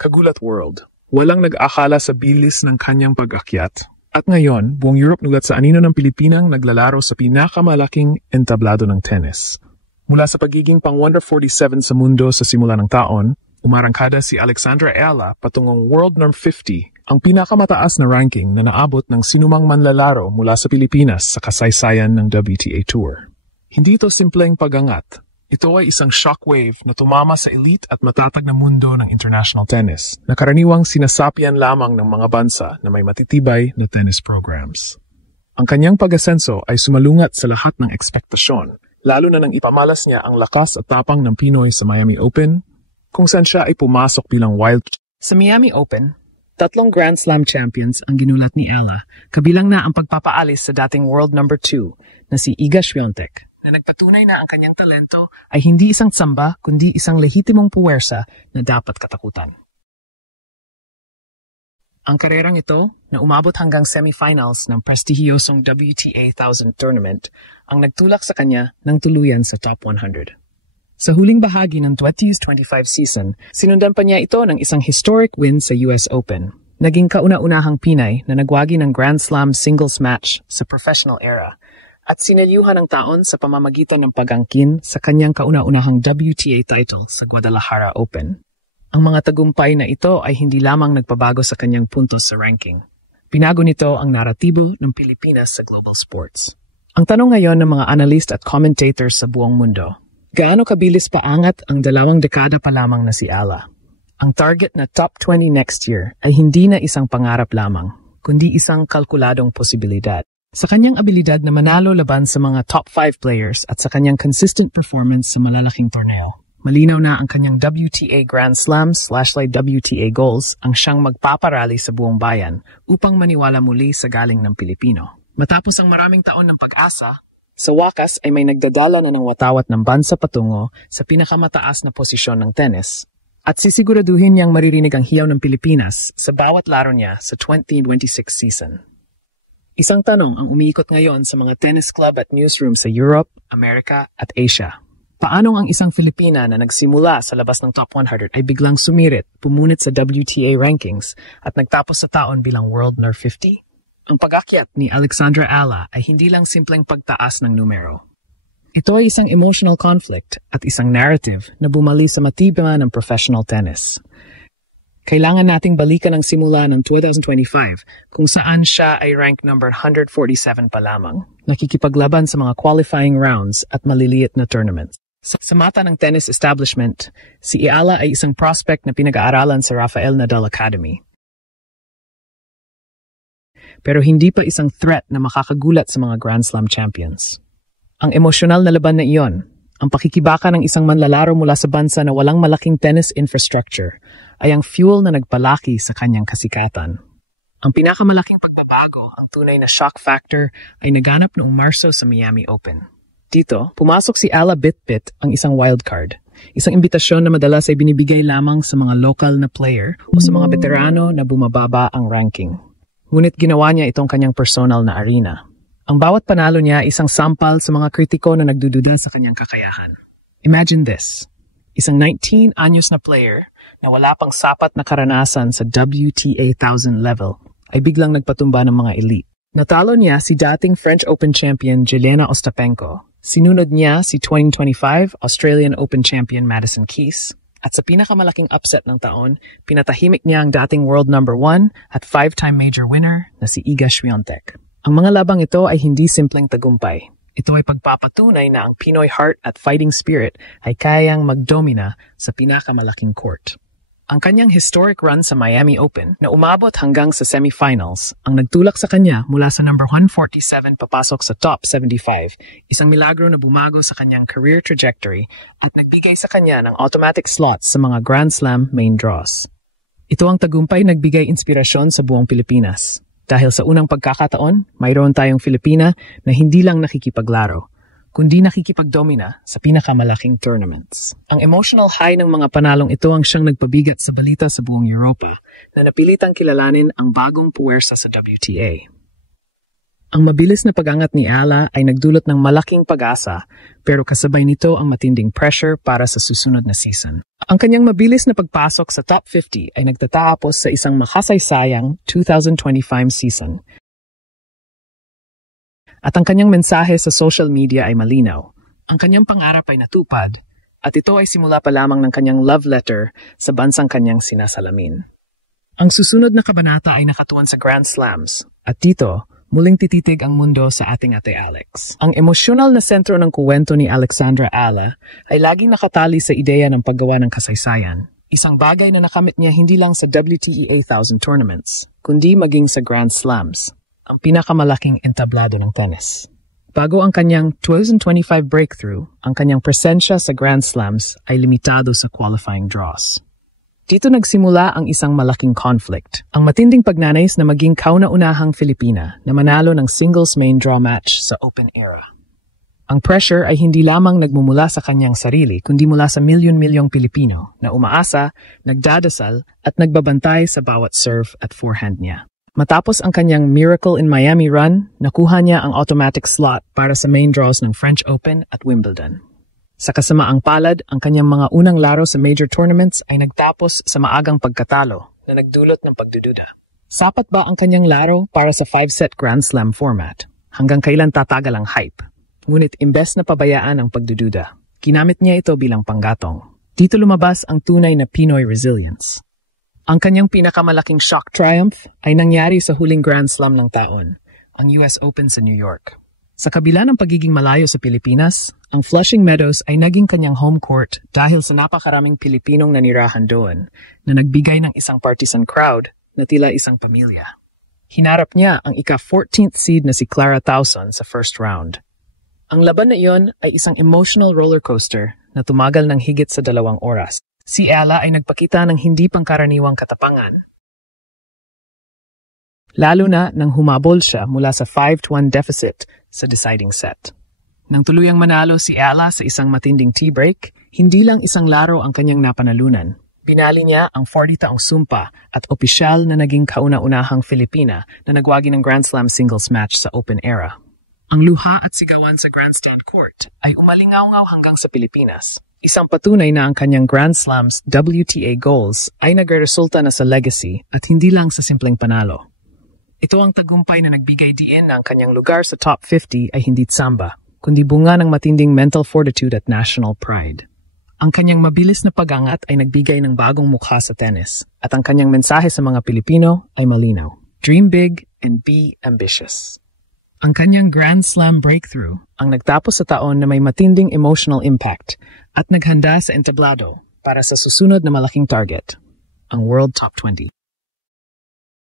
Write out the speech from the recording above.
Kagulat World. Walang nag-akala sa bilis ng kanyang pag-akyat. At ngayon, buong Europe nugat sa anino ng Pilipinang naglalaro sa pinakamalaking entablado ng tennis. Mula sa pagiging pang-Wonder 47 sa mundo sa simula ng taon, umarangkada si Alexandra Ayala patungong World Norm 50, ang pinakamataas na ranking na naabot ng sinumang manlalaro mula sa Pilipinas sa kasaysayan ng WTA Tour. Hindi ito simpleng pag-angat. Ito ay isang shockwave na tumama sa elite at matatag na mundo ng international tennis na karaniwang sinasapyan lamang ng mga bansa na may matitibay na tennis programs. Ang kanyang pag-asenso ay sumalungat sa lahat ng ekspektasyon, lalo na nang ipamalas niya ang lakas at tapang ng Pinoy sa Miami Open, kung saan siya ay pumasok bilang wild. Sa Miami Open, 3 Grand Slam champions ang ginulat ni Ella, kabilang na ang pagpapaalis sa dating world number 2 na si Iga Swiatek, na nagpatunay na ang kanyang talento ay hindi isang tsamba kundi isang lehitimong puwersa na dapat katakutan. Ang karerang ito, na umabot hanggang semifinals ng prestihiyosong WTA 1000 tournament, ang nagtulak sa kanya ng tuluyan sa top 100. Sa huling bahagi ng 2025 season, sinundan pa niya ito ng isang historic win sa US Open. Naging kauna-unahang Pinay na nagwagi ng Grand Slam singles match sa professional era, at sinelyuhan ng taon sa pamamagitan ng pag-angkin sa kanyang kauna-unahang WTA title sa Guadalajara Open. Ang mga tagumpay na ito ay hindi lamang nagpabago sa kanyang puntos sa ranking. Pinago nito ang naratibo ng Pilipinas sa global sports. Ang tanong ngayon ng mga analyst at commentators sa buong mundo, gaano kabilis paangat ang 2 dekada pa lamang na si Ella? Ang target na top 20 next year ay hindi na isang pangarap lamang, kundi isang kalkuladong posibilidad. Sa kanyang abilidad na manalo laban sa mga top 5 players at sa kanyang consistent performance sa malalaking torneo, malinaw na ang kanyang WTA Grand Slam/WTA goals ang siyang magpaparali sa buong bayan upang maniwala muli sa galing ng Pilipino. Matapos ang maraming taon ng pag-asa, sa wakas ay may nagdadala na ng watawat ng bansa patungo sa pinakamataas na posisyon ng tennis at sisiguraduhin niyang maririnig ang hiyaw ng Pilipinas sa bawat laro niya sa 2026 season. Isang tanong ang umiikot ngayon sa mga tennis club at newsroom sa Europe, Amerika at Asia. Paano ang isang Filipina na nagsimula sa labas ng top 100 ay biglang sumirit, pumunit sa WTA rankings at nagtapos sa taon bilang World Number 50? Ang pag-akyat ni Alexandra Ayala ay hindi lang simpleng pagtaas ng numero. Ito ay isang emotional conflict at isang narrative na bumali sa matibay ng professional tennis. Kailangan nating balikan ang simula ng 2025 kung saan siya ay rank number 147 pa lamang, nakikipaglaban sa mga qualifying rounds at maliliit na tournaments. Sa mata ng tennis establishment, si Ayala ay isang prospect na pinag-aaralan sa Rafael Nadal Academy. Pero hindi pa isang threat na makakagulat sa mga Grand Slam champions. Ang emosyonal na laban na iyon, ang pakikibaka ng isang manlalaro mula sa bansa na walang malaking tennis infrastructure, ay ang fuel na nagpalaki sa kanyang kasikatan. Ang pinakamalaking pagbabago, ang tunay na shock factor, ay naganap noong Marso sa Miami Open. Dito, pumasok si Ella Bitbit, ang isang wildcard, isang imbitasyon na madalas ay binibigay lamang sa mga local na player o sa mga veterano na bumababa ang ranking. Ngunit ginawa niya itong kanyang personal na arena. Ang bawat panalo niya isang sampal sa mga kritiko na nagdududa sa kanyang kakayahan. Imagine this, isang 19 anyos na player na wala pang sapat na karanasan sa WTA 1000 level ay biglang nagpatumba ng mga elite. Natalo niya si dating French Open champion Jelena Ostapenko. Sinunod niya si 2025 Australian Open champion Madison Keys. At sa pinakamalaking upset ng taon, pinatahimik niya ang dating world number 1 at 5-time major winner na si Iga Swiatek. Ang mga labang ito ay hindi simpleng tagumpay. Ito ay pagpapatunay na ang Pinoy heart at fighting spirit ay kayang magdomina sa pinakamalaking court. Ang kanyang historic run sa Miami Open na umabot hanggang sa semifinals ang nagtulak sa kanya mula sa number 147 papasok sa top 75, isang milagro na bumago sa kanyang career trajectory at nagbigay sa kanya ng automatic slots sa mga Grand Slam main draws. Ito ang tagumpay nagbigay inspirasyon sa buong Pilipinas. Dahil sa unang pagkakataon, mayroon tayong Filipina na hindi lang nakikipaglaro, kundi nakikipagdomina sa pinakamalaking tournaments. Ang emotional high ng mga panalong ito ang siyang nagpabigat sa balita sa buong Europa na napilitang kilalanin ang bagong puwersa sa WTA. Ang mabilis na pag-angat ni Ala ay nagdulot ng malaking pag-asa, pero kasabay nito ang matinding pressure para sa susunod na season. Ang kanyang mabilis na pagpasok sa top 50 ay nagtatapos sa isang makasaysayang 2025 season. At ang kanyang mensahe sa social media ay malinaw. Ang kanyang pangarap ay natupad, at ito ay simula pa lamang ng kanyang love letter sa bansang kanyang sinasalamin. Ang susunod na kabanata ay nakatuon sa Grand Slams, at dito, muling tititig ang mundo sa ating Ate Alex. Ang emosyonal na sentro ng kuwento ni Alexandra Ala ay laging nakatali sa ideya ng paggawa ng kasaysayan. Isang bagay na nakamit niya hindi lang sa WTA 1000 tournaments, kundi maging sa Grand Slams, ang pinakamalaking entablado ng tennis. Bago ang kanyang 2025 breakthrough, ang kanyang presensya sa Grand Slams ay limitado sa qualifying draws. Dito nagsimula ang isang malaking conflict, ang matinding pagnanais na maging kauna-unahang Filipina na manalo ng singles main draw match sa Open Era. Ang pressure ay hindi lamang nagmumula sa kanyang sarili, kundi mula sa milyon-milyong Pilipino na umaasa, nagdadasal at nagbabantay sa bawat serve at forehand niya. Matapos ang kanyang Miracle in Miami run, nakuha niya ang automatic slot para sa main draws ng French Open at Wimbledon. Sa kasamaang palad, ang kanyang mga unang laro sa major tournaments ay nagtapos sa maagang pagkatalo na nagdulot ng pagdududa. Sapat ba ang kanyang laro para sa 5-set Grand Slam format? Hanggang kailan tatagal ang hype? Ngunit imbes na pabayaan ang pagdududa, ginamit niya ito bilang panggatong. Dito lumabas ang tunay na Pinoy resilience. Ang kanyang pinakamalaking shock triumph ay nangyari sa huling Grand Slam ng taon, ang US Open sa New York. Sa kabila ng pagiging malayo sa Pilipinas, ang Flushing Meadows ay naging kanyang home court dahil sa napakaraming Pilipinong nanirahan doon na nagbigay ng isang partisan crowd na tila isang pamilya. Hinarap niya ang ika-14th seed na si Clara Tauson sa first round. Ang laban na iyon ay isang emotional roller coaster na tumagal ng higit sa 2 oras. Si Ala ay nagpakita ng hindi pangkaraniwang katapangan, lalo na nang humabol siya mula sa 5-1 deficit sa deciding set. Nang tuluyang manalo si Ala sa isang matinding tea break, hindi lang isang laro ang kanyang napanalunan. Binali niya ang 40 taong sumpa at opisyal na naging kauna-unahang Filipina na nagwagi ng Grand Slam singles match sa Open Era. Ang luha at sigawan sa Grandstand Court ay umalingaw-ngaw hanggang sa Pilipinas. Isang patunay na ang kanyang Grand Slams WTA goals ay nagresulta na sa legacy at hindi lang sa simpleng panalo. Ito ang tagumpay na nagbigay diin na ang kanyang lugar sa top 50 ay hindi tsamba, kundi bunga ng matinding mental fortitude at national pride. Ang kanyang mabilis na pag-angat ay nagbigay ng bagong mukha sa tennis, at ang kanyang mensahe sa mga Pilipino ay malinaw. Dream big and be ambitious. Ang kanyang Grand Slam breakthrough ang nagtapos sa taon na may matinding emotional impact at naghanda sa entablado para sa susunod na malaking target, ang World Top 20.